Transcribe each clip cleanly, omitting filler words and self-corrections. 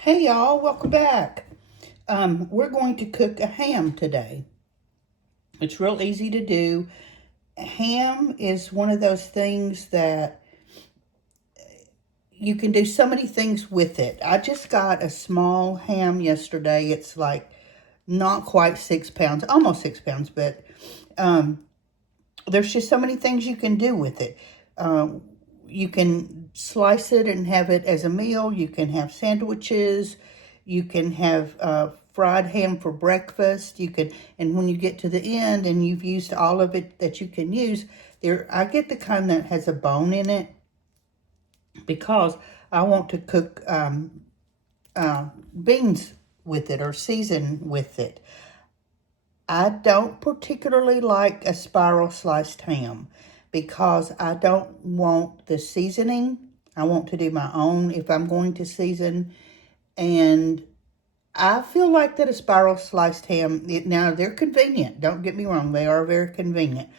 Hey y'all, welcome back. We're going to cook a ham today. It's real easy to do. Ham is one of those things that you can do so many things with it. I just got a small ham yesterday. It's like not quite 6 pounds, almost 6 pounds, but there's just so many things you can do with it. You can slice it and have it as a meal. You can have sandwiches. You can have fried ham for breakfast. And when you get to the end and you've used all of it that you can use, I get the kind that has a bone in it because I want to cook beans with it or season with it. I don't particularly like a spiral sliced ham because I don't want the seasoning. I want to do my own if I'm going to season. And I feel like that a spiral sliced ham, now they're convenient. Don't get me wrong. They are very convenient.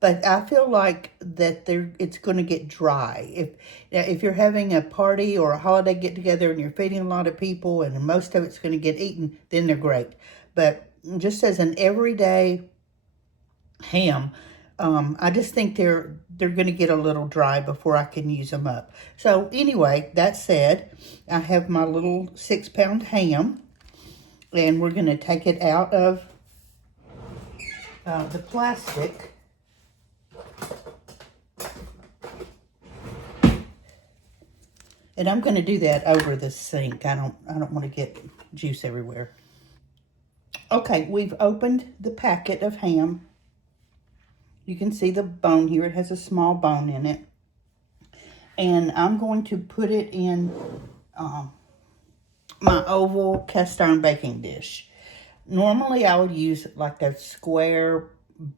But I feel like that it's going to get dry. If you're having a party or a holiday get together and you're feeding a lot of people and most of it's going to get eaten, then they're great. But just as an everyday ham, I just think they're going to get a little dry before I can use them up. So anyway, that said, I have my little 6 pound ham, and we're going to take it out of the plastic. And I'm going to do that over the sink. I don't want to get juice everywhere. Okay, we've opened the packet of ham. You can see the bone here. It has a small bone in it. And I'm going to put it in my oval cast iron baking dish. Normally, I would use like a square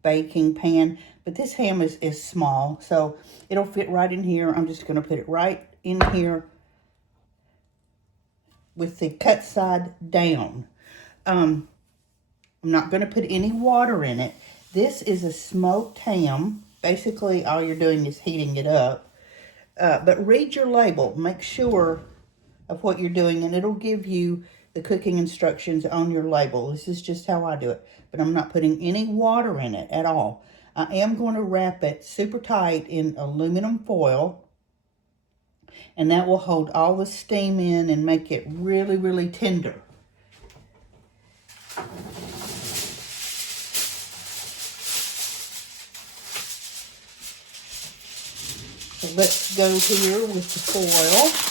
baking pan, but this ham is small, so it'll fit right in here. I'm just going to put it right in here with the cut side down. I'm not going to put any water in it. This is a smoked ham. Basically, all you're doing is heating it up. But read your label. Make sure of what you're doing, and it'll give you the cooking instructions on your label. This is just how I do it. But I'm not putting any water in it at all. I am going to wrap it super tight in aluminum foil, and that will hold all the steam in and make it really, really tender. So let's go here with the foil.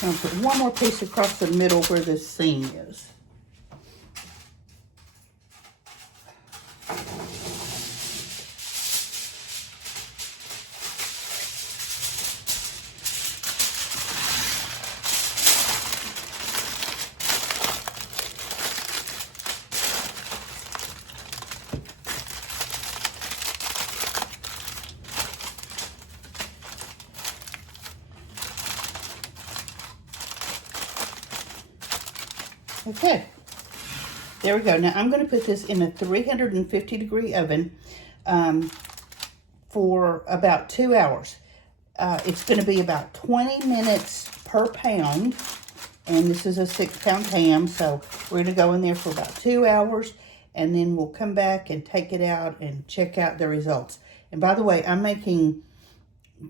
I'll put one more piece across the middle where the seam is. Okay, there we go. Now I'm going to put this in a 350-degree oven for about 2 hours. It's going to be about 20 minutes per pound, and this is a 6 pound ham, so we're going to go in there for about 2 hours, and then we'll come back and take it out and check out the results. And by the way, I'm making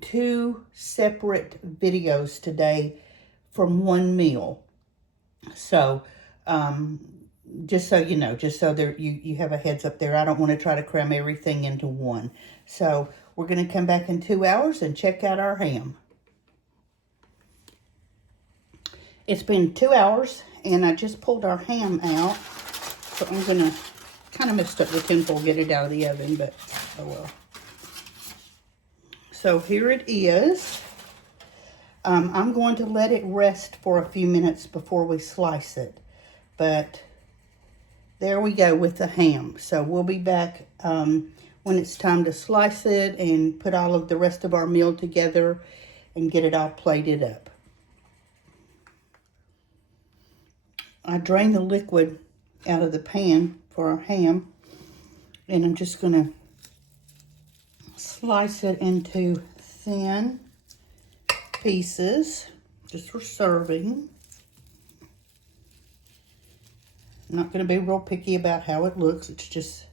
2 separate videos today from one meal. So, just so you know, just so there you have a heads up there. I don't want to try to cram everything into one. So we're going to come back in 2 hours and check out our ham. It's been 2 hours and I just pulled our ham out. So I'm going to kind of messed up the tinfoil, get it out of the oven, but oh well. So here it is. I'm going to let it rest for a few minutes before we slice it. But there we go with the ham. So we'll be back when it's time to slice it and put all of the rest of our meal together and get it all plated up. I drained the liquid out of the pan for our ham, and I'm just going to slice it into thin pieces just for serving. I'm not going to be real picky about how it looks. It's just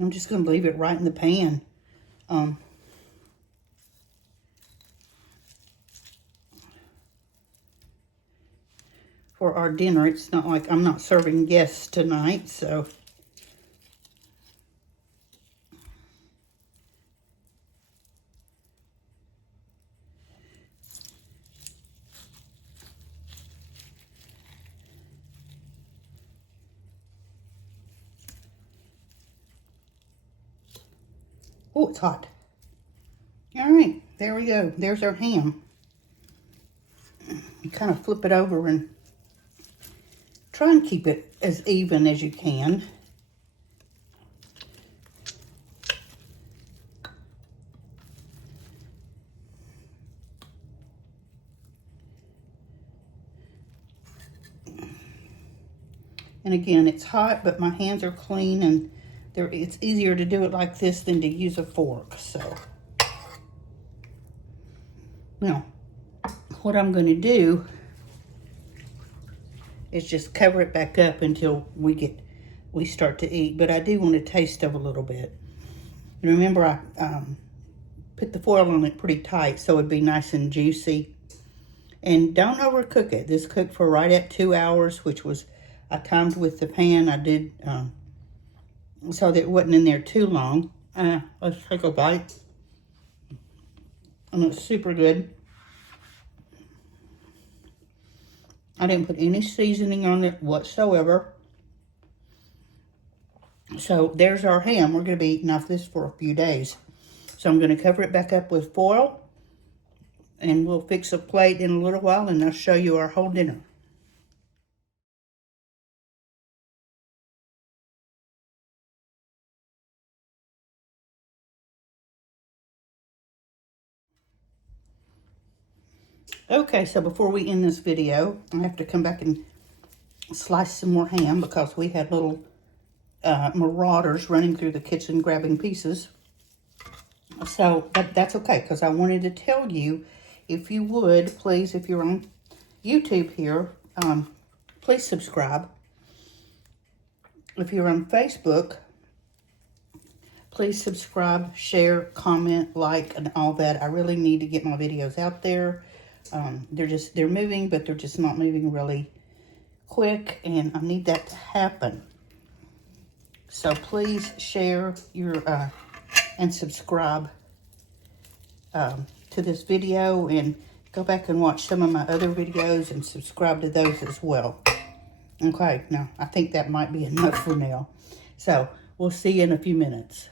I'm just going to leave it right in the pan. For our dinner, it's not like I'm not serving guests tonight, so. Oh, it's hot. All right, there we go. There's our ham. You kind of flip it over and try and keep it as even as you can. And again, it's hot, but my hands are clean, and it's easier to do it like this than to use a fork. So now, what I'm going to do is just cover it back up until we start to eat. But I do want to taste of a little bit. And remember, I put the foil on it pretty tight so it'd be nice and juicy. And don't overcook it. This cooked for right at 2 hours, which was, I timed with the pan. I did so that it wasn't in there too long. Let's take a bite. And it's super good. I didn't put any seasoning on it whatsoever. So there's our ham. We're going to be eating off this for a few days. So I'm going to cover it back up with foil. And we'll fix a plate in a little while, and I'll show you our whole dinner. Okay, so before we end this video, I have to come back and slice some more ham because we had little marauders running through the kitchen grabbing pieces. So that's okay, because I wanted to tell you, if you would, please, if you're on YouTube here, please subscribe. If you're on Facebook, please subscribe, share, comment, like, and all that. I really need to get my videos out there. They're moving, but they're just not moving really quick, and I need that to happen. So please share your and subscribe to this video, and go back and watch some of my other videos and subscribe to those as well. Okay, now I think that might be enough for now. So we'll see you in a few minutes.